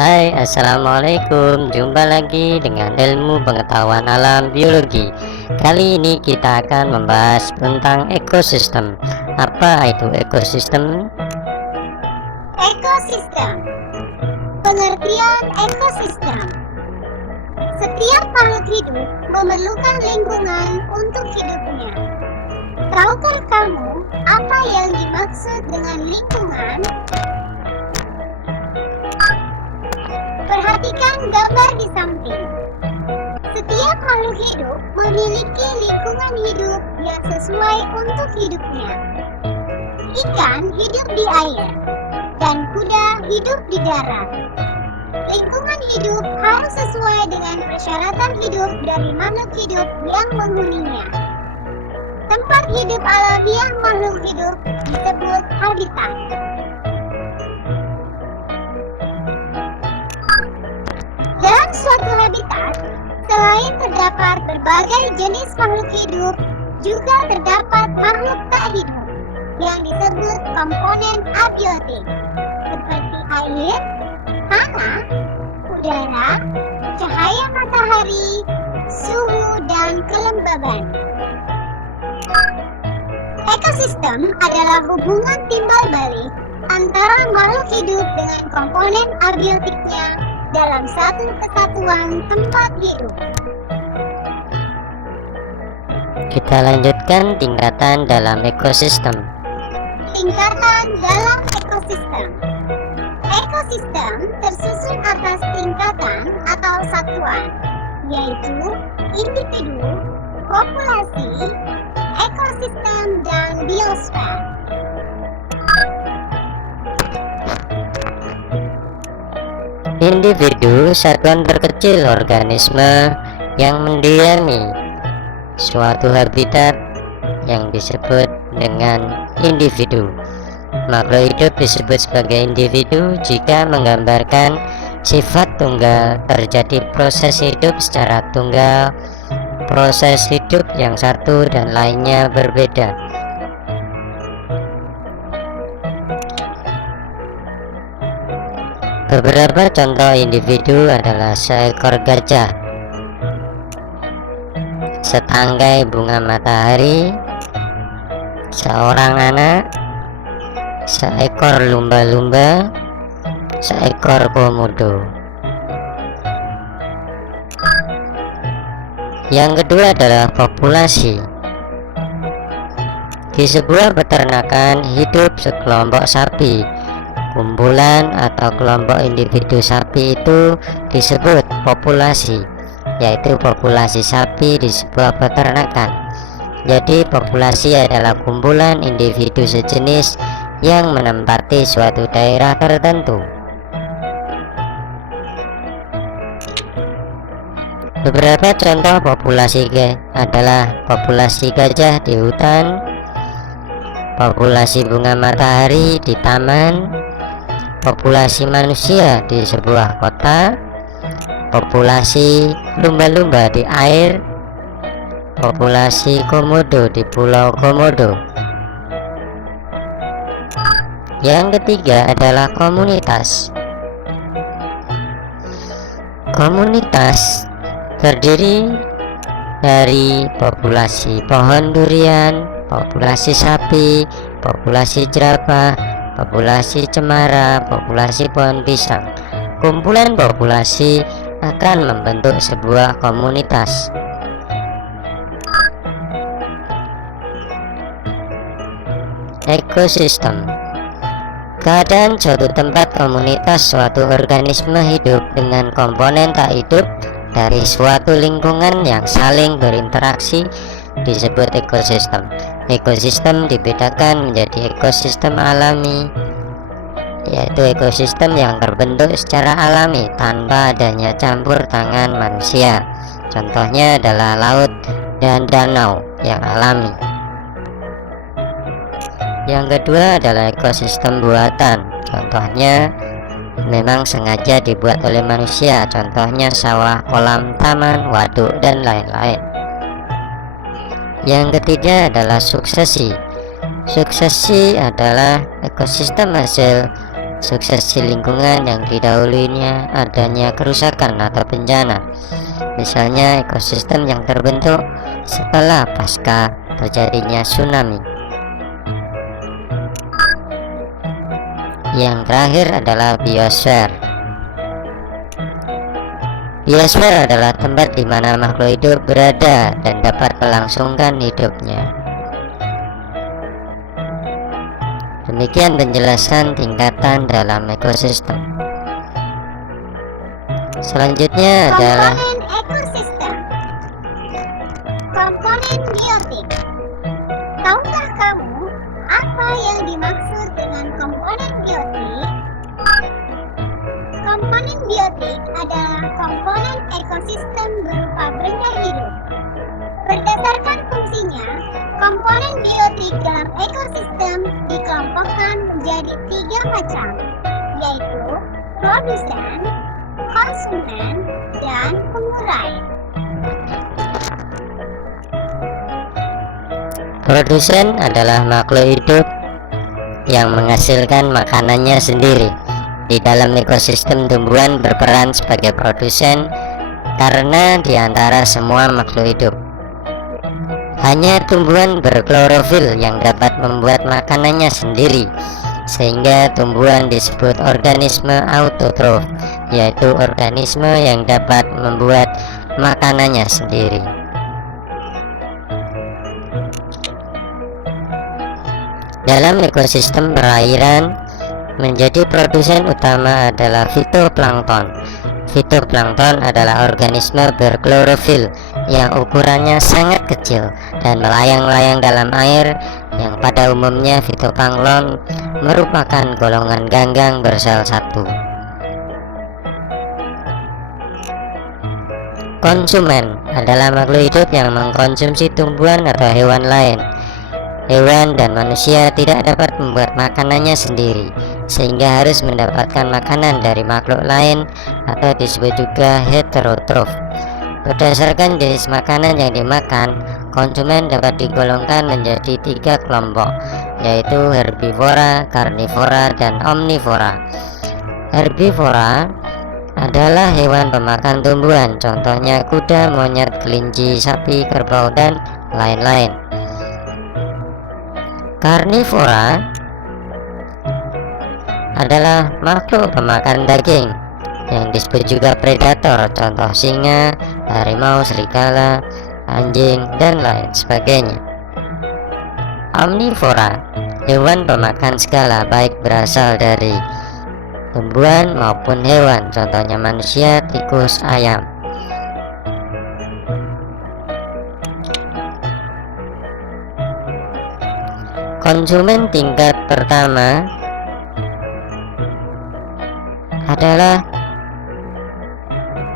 Hai, assalamualaikum. Jumpa lagi dengan ilmu pengetahuan alam biologi. Kali ini kita akan membahas tentang ekosistem. Apa itu ekosistem? Ekosistem. Pengertian ekosistem. Setiap makhluk hidup memerlukan lingkungan untuk hidupnya. Tahukah kamu apa yang dimaksud dengan lingkungan? Perhatikan gambar di samping. Setiap makhluk hidup memiliki lingkungan hidup yang sesuai untuk hidupnya. Ikan hidup di air, dan kuda hidup di darat. Lingkungan hidup harus sesuai dengan persyaratan hidup dari makhluk hidup yang menghuninya. Tempat hidup alamiah makhluk hidup disebut habitat. Dalam suatu habitat, selain terdapat berbagai jenis makhluk hidup, juga terdapat makhluk tak hidup yang disebut komponen abiotik, seperti air, tanah, udara, cahaya matahari, suhu, dan kelembaban. Ekosistem adalah hubungan timbal balik antara makhluk hidup dengan komponen abiotiknya dalam satu kesatuan tempat hidup. Kita lanjutkan tingkatan dalam ekosistem. Tingkatan dalam ekosistem. Ekosistem tersusun atas tingkatan atau satuan, yaitu individu, populasi, ekosistem, dan biosfer. Individu satuan terkecil organisme yang mendiami suatu habitat yang disebut dengan individu. Makhluk hidup disebut sebagai individu jika menggambarkan sifat tunggal, terjadi proses hidup secara tunggal, proses hidup yang satu dan lainnya berbeda. Beberapa contoh individu adalah seekor gajah, setangkai bunga matahari, seorang anak, seekor lumba-lumba, seekor komodo. Yang kedua adalah populasi. Di sebuah peternakan hidup sekelompok sapi. Kumpulan atau kelompok individu sapi itu disebut populasi, yaitu populasi sapi di sebuah peternakan. Jadi populasi adalah kumpulan individu sejenis yang menempati suatu daerah tertentu. Beberapa contoh populasi adalah populasi gajah di hutan, populasi bunga matahari di taman, populasi manusia di sebuah kota, populasi lumba-lumba di air, populasi komodo di Pulau Komodo. Yang ketiga adalah komunitas. Komunitas terdiri dari populasi pohon durian, populasi sapi, populasi jerapah, populasi cemara, populasi pohon pisang. Kumpulan populasi akan membentuk sebuah komunitas. Ekosistem. Keadaan suatu tempat komunitas suatu organisme hidup dengan komponen tak hidup dari suatu lingkungan yang saling berinteraksi disebut ekosistem. Ekosistem dibedakan menjadi ekosistem alami, yaitu ekosistem yang terbentuk secara alami tanpa adanya campur tangan manusia. Contohnya adalah laut dan danau yang alami. Yang kedua adalah ekosistem buatan. Contohnya memang sengaja dibuat oleh manusia, contohnya sawah, kolam, taman, waduk, dan lain-lain. Yang ketiga adalah suksesi. Suksesi adalah ekosistem hasil suksesi lingkungan yang didahulunya adanya kerusakan atau bencana, misalnya ekosistem yang terbentuk setelah pasca terjadinya tsunami. Yang terakhir adalah biosfer. Biosfer adalah tempat di mana makhluk hidup berada dan dapat melangsungkan hidupnya. Demikian penjelasan tingkatan dalam ekosistem. Selanjutnya adalah Komponen ekosistem. Komponen biotik. Tahukah kamu apa yang dimaksud dengan komponen biotik? Komponen biotik adalah komponen ekosistem berupa benda hidup. Berdasarkan fungsinya, komponen biotik dalam ekosistem dikelompokkan menjadi 3 macam, yaitu produsen, konsumen, dan pengurai. produsen adalah makhluk hidup yang menghasilkan makanannya sendiri. Di dalam ekosistem, tumbuhan berperan sebagai produsen karena di antara semua makhluk hidup, hanya tumbuhan berklorofil yang dapat membuat makanannya sendiri, sehingga tumbuhan disebut organisme autotrof, yaitu organisme yang dapat membuat makanannya sendiri. Dalam ekosistem perairan, menjadi produsen utama adalah fitoplankton. Fitoplankton adalah organisme berklorofil yang ukurannya sangat kecil dan melayang-layang dalam air, yang pada umumnya fitoplankton merupakan golongan ganggang bersel satu. Konsumen adalah makhluk hidup yang mengkonsumsi tumbuhan atau hewan lain. Hewan dan manusia tidak dapat membuat makanannya sendiri, sehingga harus mendapatkan makanan dari makhluk lain atau disebut juga heterotrof. Berdasarkan jenis makanan yang dimakan, konsumen dapat digolongkan menjadi 3 kelompok, yaitu herbivora, karnivora, dan omnivora. Herbivora adalah hewan pemakan tumbuhan, contohnya kuda, monyet, kelinci, sapi, kerbau, dan lain-lain. Karnivora adalah makhluk pemakan daging yang disebut juga predator, contoh singa, harimau, serigala, anjing, dan lain sebagainya. Omnivora, hewan pemakan segala, baik berasal dari tumbuhan maupun hewan, contohnya manusia, tikus, ayam. Konsumen tingkat pertama adalah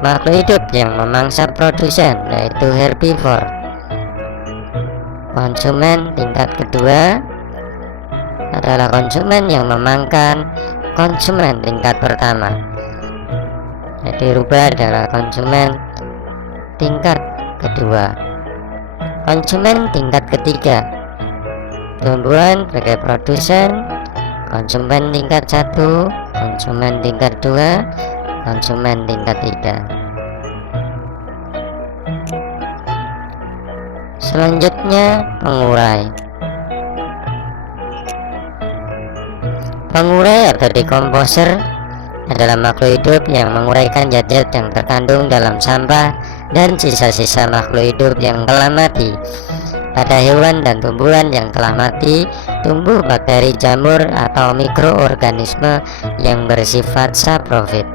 makhluk hidup yang memangsa produsen, yaitu herbivor. Konsumen tingkat kedua adalah konsumen yang memangkan konsumen tingkat pertama. Jadi rubah adalah konsumen tingkat kedua. Konsumen tingkat ketiga, tumbuhan sebagai produsen, konsumen tingkat 1, konsumen tingkat 2, konsumen tingkat 3. Selanjutnya pengurai. Pengurai atau dekomposer adalah makhluk hidup yang menguraikan zat-zat yang terkandung dalam sampah dan sisa-sisa makhluk hidup yang telah mati. Pada hewan dan tumbuhan yang telah mati, tumbuh bakteri, jamur, atau mikroorganisme yang bersifat saprofit.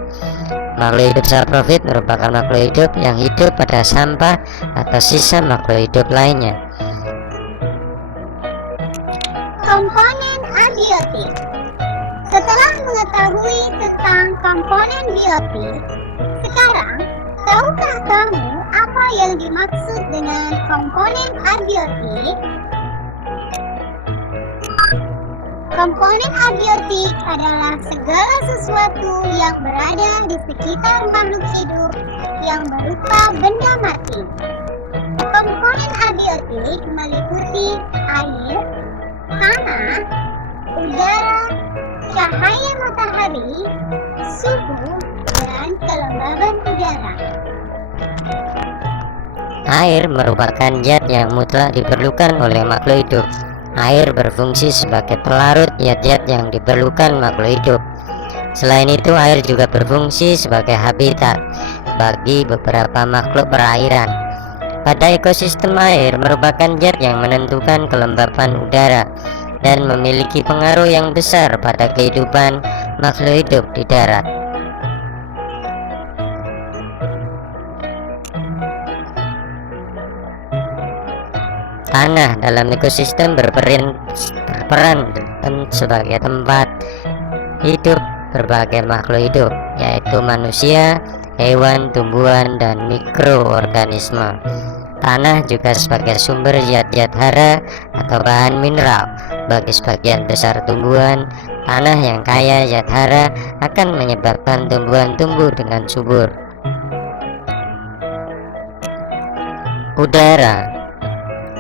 Makhluk hidup saprofit merupakan makhluk hidup yang hidup pada sampah atau sisa makhluk hidup lainnya. Komponen abiotik. Setelah mengetahui tentang komponen biotik, sekarang tahukah kamu apa yang dimaksud dengan komponen abiotik? Komponen abiotik adalah segala sesuatu yang berada di sekitar makhluk hidup yang berupa benda mati. Komponen abiotik meliputi air, tanah, udara, cahaya matahari, suhu, dan kelembaban udara. Air merupakan zat yang mutlak diperlukan oleh makhluk hidup. Air berfungsi sebagai pelarut zat-zat yang diperlukan makhluk hidup. Selain itu, air juga berfungsi sebagai habitat bagi beberapa makhluk perairan. Pada ekosistem, air merupakan zat yang menentukan kelembapan udara dan memiliki pengaruh yang besar pada kehidupan makhluk hidup di darat. Tanah dalam ekosistem berperan sebagai tempat hidup berbagai makhluk hidup, yaitu manusia, hewan, tumbuhan, dan mikroorganisme. Tanah juga sebagai sumber zat-zat hara atau bahan mineral. Bagi sebagian besar tumbuhan, tanah yang kaya zat hara akan menyebabkan tumbuhan tumbuh dengan subur. Udara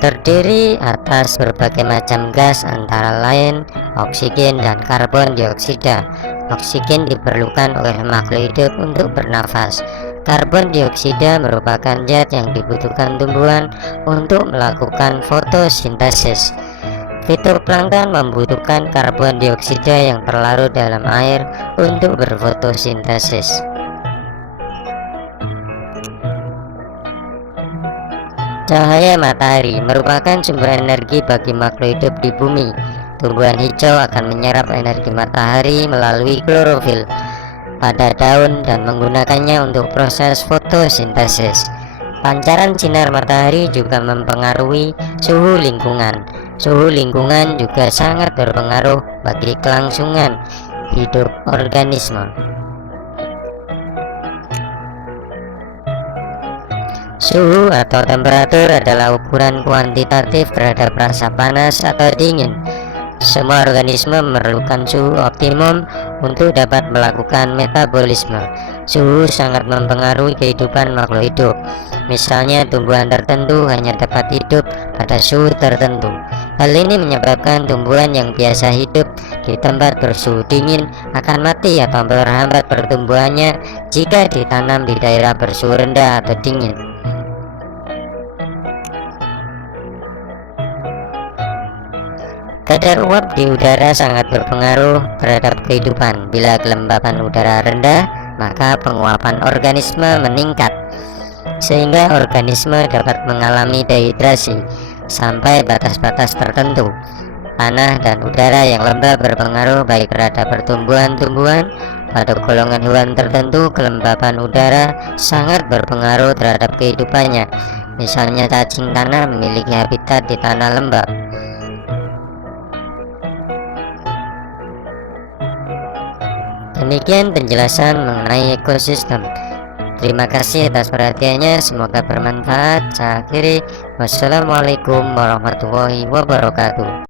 terdiri atas berbagai macam gas, antara lain oksigen dan karbon dioksida. Oksigen diperlukan oleh makhluk hidup untuk bernafas. Karbon dioksida merupakan zat yang dibutuhkan tumbuhan untuk melakukan fotosintesis. Fitoplankton membutuhkan karbon dioksida yang terlarut dalam air untuk berfotosintesis. Cahaya matahari merupakan sumber energi bagi makhluk hidup di bumi. Tumbuhan hijau akan menyerap energi matahari melalui klorofil pada daun dan menggunakannya untuk proses fotosintesis. Pancaran sinar matahari juga mempengaruhi suhu lingkungan. Suhu lingkungan juga sangat berpengaruh bagi kelangsungan hidup organisme. Suhu atau temperatur adalah ukuran kuantitatif terhadap rasa panas atau dingin. Semua organisme memerlukan suhu optimum untuk dapat melakukan metabolisme. Suhu sangat mempengaruhi kehidupan makhluk hidup. Misalnya, tumbuhan tertentu hanya dapat hidup pada suhu tertentu. Hal ini menyebabkan tumbuhan yang biasa hidup di tempat bersuhu dingin akan mati atau berhambat pertumbuhannya jika ditanam di daerah bersuhu rendah atau dingin. Kadar uap di udara sangat berpengaruh terhadap kehidupan. Bila kelembapan udara rendah, maka penguapan organisme meningkat, sehingga organisme dapat mengalami dehidrasi sampai batas-batas tertentu. Tanah dan udara yang lembab berpengaruh baik terhadap pertumbuhan tumbuhan. Pada golongan hewan tertentu, kelembapan udara sangat berpengaruh terhadap kehidupannya. Misalnya, cacing tanah memiliki habitat di tanah lembab. Demikian penjelasan mengenai ekosistem. Terima kasih atas perhatiannya, semoga bermanfaat. Saya akhiri. Wassalamualaikum warahmatullahi wabarakatuh.